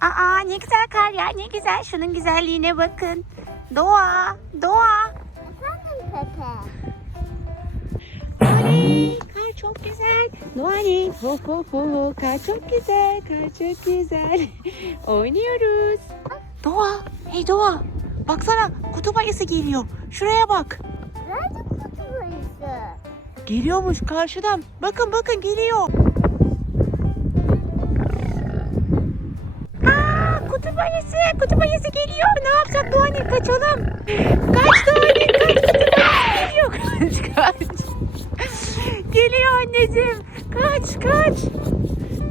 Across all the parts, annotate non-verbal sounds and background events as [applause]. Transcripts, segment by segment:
Aa ne güzel kar ya ne güzel. Şunun güzelliğine bakın. Doğa, doğa. Efendim Pepe. Oley, kar çok güzel. Noel, ho ho ho ho, kar çok güzel, kar çok güzel. [laughs] Oynuyoruz. Doğa, hey Doğa. Baksana kutup ayısı geliyor. Şuraya bak. Nerede kutu ayısı? Geliyormuş karşıdan. Bakın bakın geliyor. Aa, kutup ayısı, kutup ayısı geliyor. Ne yapsak Doğanil kaçalım. Kaç Doğanil kaç kutup ayısı geliyor. Kaç [laughs] kaç. Geliyor anneciğim. Kaç kaç.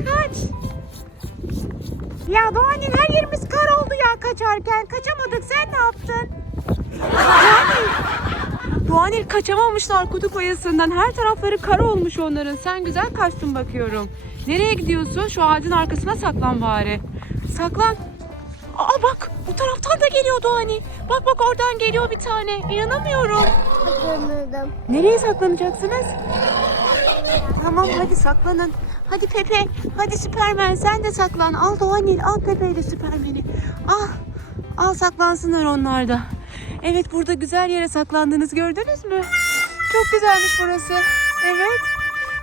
Kaç. Ya Doğanil her yerimiz kar oldu ya kaçarken. Kaçamadık sen ne yaptın? Doğanil kaçamamışlar kutup ayısından. Her tarafları kara olmuş onların. Sen güzel kaçtın bakıyorum. Nereye gidiyorsun? Şu ağacın arkasına saklan bari. Saklan. Aa bak bu taraftan da geliyor Doğanil. Bak bak oradan geliyor bir tane. İnanamıyorum. Bakamadım. Nereye saklanacaksınız? Tamam hadi saklanın. Hadi Pepe, hadi Süpermen sen de saklan. Al Doğanil, al Pepe ile Süpermen'i. Al, al saklansınlar onlar da. Evet burada güzel yere saklandınız gördünüz mü? Çok güzelmiş burası. Evet.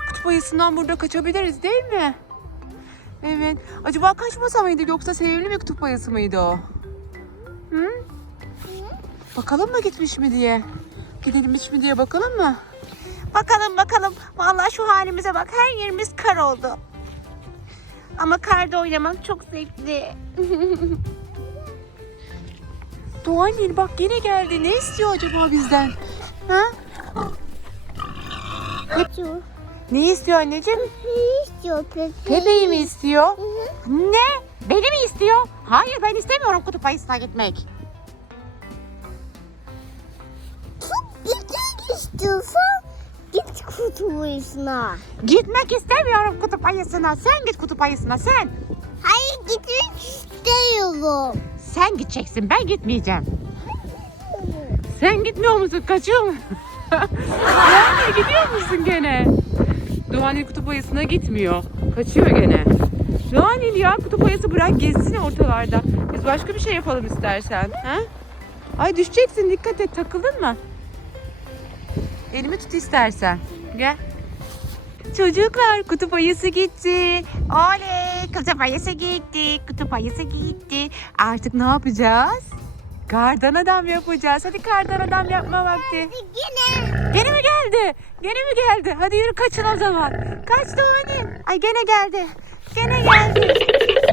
Kutup ayısından burada kaçabiliriz değil mi? Evet. Acaba kaçmasa mıydı yoksa sevimli bir kutup ayısı mıydı o? Hı? Bakalım mı gitmiş mi diye. Gidelim mi diye bakalım mı? Bakalım bakalım. Vallahi şu halimize bak. Her yerimiz kar oldu. Ama karda oynamak çok zevkli. [laughs] Doğanil bak yine geldi. Ne istiyor acaba bizden? Ha? Ne istiyor anneciğim? İstiyor Pepe? Pepe'yi mi istiyor? Ne? Beni mi istiyor? Hayır ben istemiyorum kutup ayısına gitmek. Gitmek istiyorsan git kutu ayısına. Gitmek istemiyorum kutup ayısına. Sen git kutup ayısına sen. Hayır gitmek istiyorum. Sen gideceksin ben gitmeyeceğim. Sen gitmiyor musun? Kaçıyor musun? [laughs] yani gidiyor musun gene? Doğanil kutup ayısına gitmiyor. Kaçıyor gene. Doğanil ya kutup ayısı bırak gezsin ortalarda. Biz başka bir şey yapalım istersen. Ha? Ay düşeceksin dikkat et takıldın mı? Elimi tut istersen. Gel. Çocuklar kutup ayısı gitti. Oley kutup ayısı gitti. Kutup ayısı gitti. Artık ne yapacağız? Kardan adam yapacağız. Hadi kardan adam yapma vakti. Yine. Gene mi geldi? Gene mi geldi? Hadi yürü kaçın o zaman. Kaç Doğan'ım. Ay gene geldi. Gene geldi.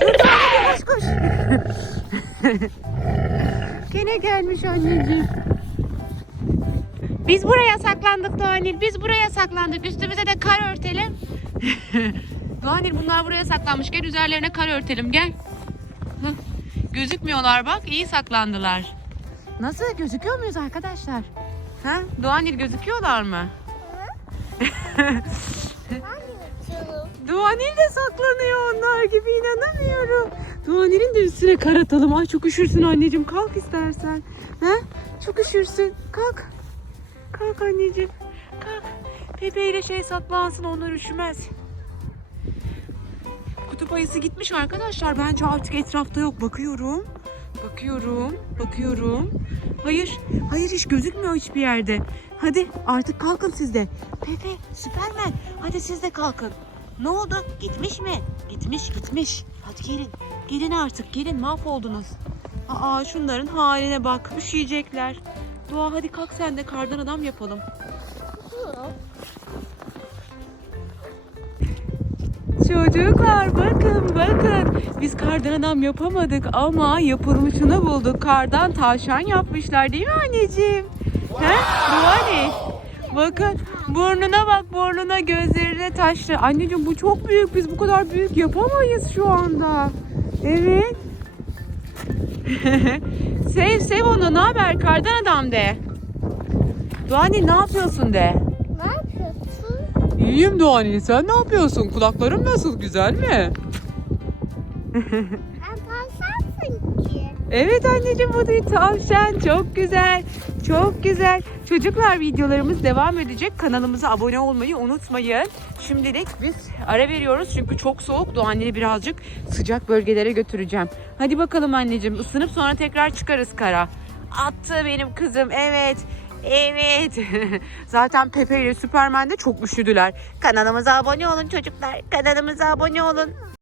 Dur Doğan'ım koş koş. Gene gelmiş anneciğim. Biz buraya saklandık Doğanil. Biz buraya saklandık. Üstümüze de kar örtelim. [laughs] Doğanil bunlar buraya saklanmış. Gel üzerlerine kar örtelim gel. Hıh. Gözükmüyorlar bak. iyi saklandılar. Nasıl? Gözüküyor muyuz arkadaşlar? Ha? Doğanil gözüküyorlar mı? [laughs] Doğanil de saklanıyor onlar gibi inanamıyorum. Doğanil'in de üstüne kar atalım. Ay çok üşürsün anneciğim kalk istersen. Ha? Çok üşürsün. Kalk. Kalk anneciğim. Kalk. Pepe ile şey saklansın onlar üşümez. Kutup ayısı gitmiş arkadaşlar. Bence artık etrafta yok. Bakıyorum. Bakıyorum. Bakıyorum. Hayır. Hayır hiç gözükmüyor hiçbir yerde. Hadi artık kalkın siz de. Pepe, Süpermen. Hadi siz de kalkın. Ne oldu? Gitmiş mi? Gitmiş gitmiş. Hadi gelin. Gelin artık gelin mahvoldunuz. Aa şunların haline bak. Üşüyecekler. Doğa hadi kalk sen de kardan adam yapalım. Çocuklar bakın bakın. Biz kardan adam yapamadık ama yapılmışını bulduk. Kardan tavşan yapmışlar değil mi anneciğim? He? Duane. Bakın burnuna bak burnuna gözlerine taşlı. Anneciğim bu çok büyük. Biz bu kadar büyük yapamayız şu anda. Evet. [laughs] sev sev onu. Ne haber kardan adam de. Duane ne yapıyorsun de. İyiyim Doğanil. Sen ne yapıyorsun? Kulakların nasıl? Güzel mi? Sen tavşansın. sanki. Evet anneciğim bu bir tavşan. Çok güzel. Çok güzel. Çocuklar videolarımız devam edecek. Kanalımıza abone olmayı unutmayın. Şimdilik biz ara veriyoruz çünkü çok soğuk. Doğanları birazcık sıcak bölgelere götüreceğim. Hadi bakalım anneciğim ısınıp sonra tekrar çıkarız kara. Attı benim kızım evet. Evet. [laughs] Zaten Pepe ile Süpermen de çok üşüdüler. Kanalımıza abone olun çocuklar. Kanalımıza abone olun.